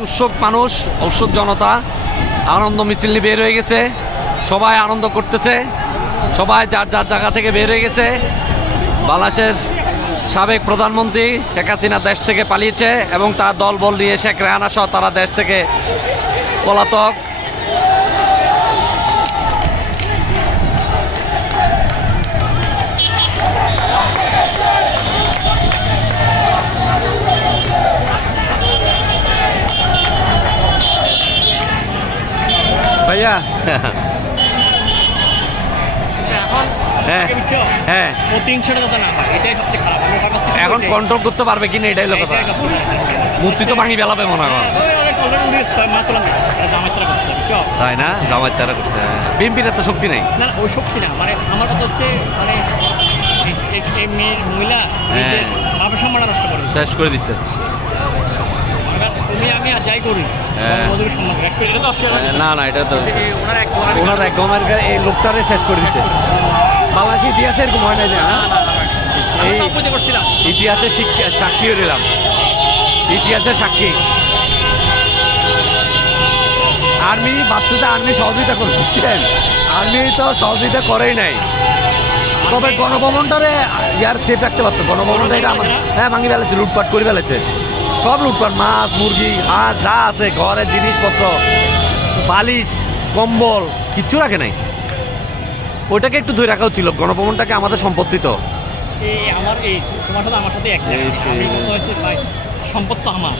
উৎসুক মানুষ, উৎসুক জনতা আনন্দ মিছিল নিয়ে বের হয়ে গেছে। সবাই আনন্দ করতেছে, সবাই যার যার জায়গা থেকে বের হয়ে গেছে। বাংলাদেশের সাবেক প্রধানমন্ত্রী শেখ হাসিনা দেশ থেকে পালিয়েছে এবং তার দলবল নিয়ে শেখ রেহানা সহ তারা দেশ থেকে পলাতক। ভাইয়া এখন কন্ট্রোল করতে পারবে কিনা এটাই হলো কথা। মূর্তি তো ভাঙি বেলাবে মনে হয়, তাই না? জামায়াত তারা করছে, বিএনপির এত শক্তি নাই। না ওই শক্তি না, মানে আমার কথা হচ্ছে মানে মহিলা সম্মান নষ্ট করে শেষ করে দিচ্ছে। আমি আর যাই করি না না, এটা তো ওনার এক গমের এই লোকটারে শেষ করে দিচ্ছে। বাংলাদেশ ইতিহাসে এরকম হয় না যে ইতিহাসের সাক্ষী হয়ে দিলাম, ইতিহাসের সাক্ষী। আর্মি ভাবছে আর্মি সহযোগিতা করে, বুঝছেন? আর্মি তো সহযোগিতা করেই নাই। তবে গণভবনটারে ইয়ার চেপ রাখতে পারতো। গণভবনটা এটা আমার ভাঙি ফেলেছে, লুটপাট করে ফেলেছে, সব লুটপাট, মাছ মুরগি হাঁস যা আছে ঘরের জিনিসপত্র, বালিশ কম্বল কিচ্ছু রাখে নাই। ওইটাকে একটু ধরে রাখা ছিল। গণভবনটাকে আমাদের সম্পত্তি, তো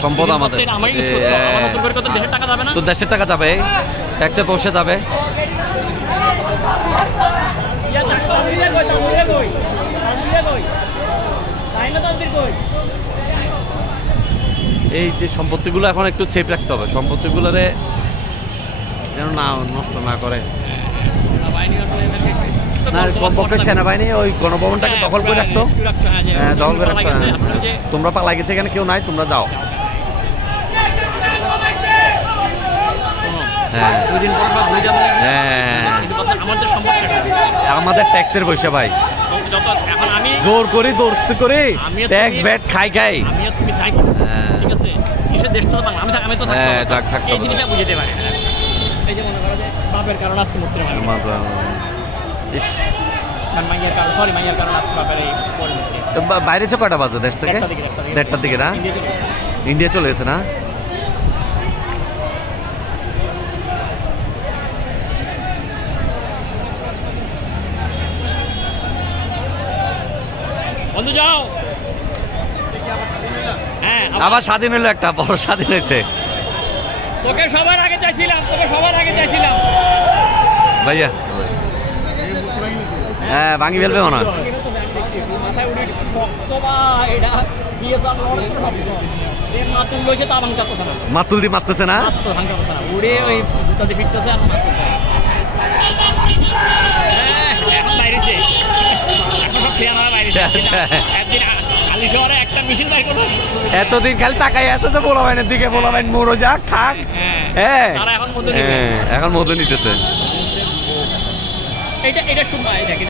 সম্পদ আমাদের, তো দেশের টাকা যাবে, ট্যাক্সে পৌঁছে যাবে। এই যে সম্পত্তিগুলো এখন একটু সেফ রাখতে হবে, সম্পত্তিগুলোরে যেন না নষ্ট না করে। না, কমপক্ষে সেনাবাহিনী ওই গণভবনটাকে দখল করে রাখতো। হ্যাঁ, দখল করে রাখতো। তোমরা পালা গেছে, এখানে কেউ নাই, তোমরা যাও। হ্যাঁ আমাদের ট্যাক্সের পয়সা ভাই, জোর করি দোস্তি করি ট্যাক্স ব্যাট খাই খাই। বাইরে সে কটা বাজে দেশ থেকে? 1:30টার দিকে না? ইন্ডিয়া চলে গেছে না? আবার স্বাধীন হলো, একটা বড় স্বাধীন হয়েছে। তোকে সবার আগে চাইছিলাম, ভাইয়া। হ্যাঁ, ভাঙি ফেলবে মনে হয়। মাতুল দিয়ে মারতেছে না? এতদিন খালি তাকাই আছে তো পোলাবাইনের দিকে, পোলাবাইন মোড়ো যাক খাক। হ্যাঁ, এখন মধু নিতেছে। এটা শুনবা,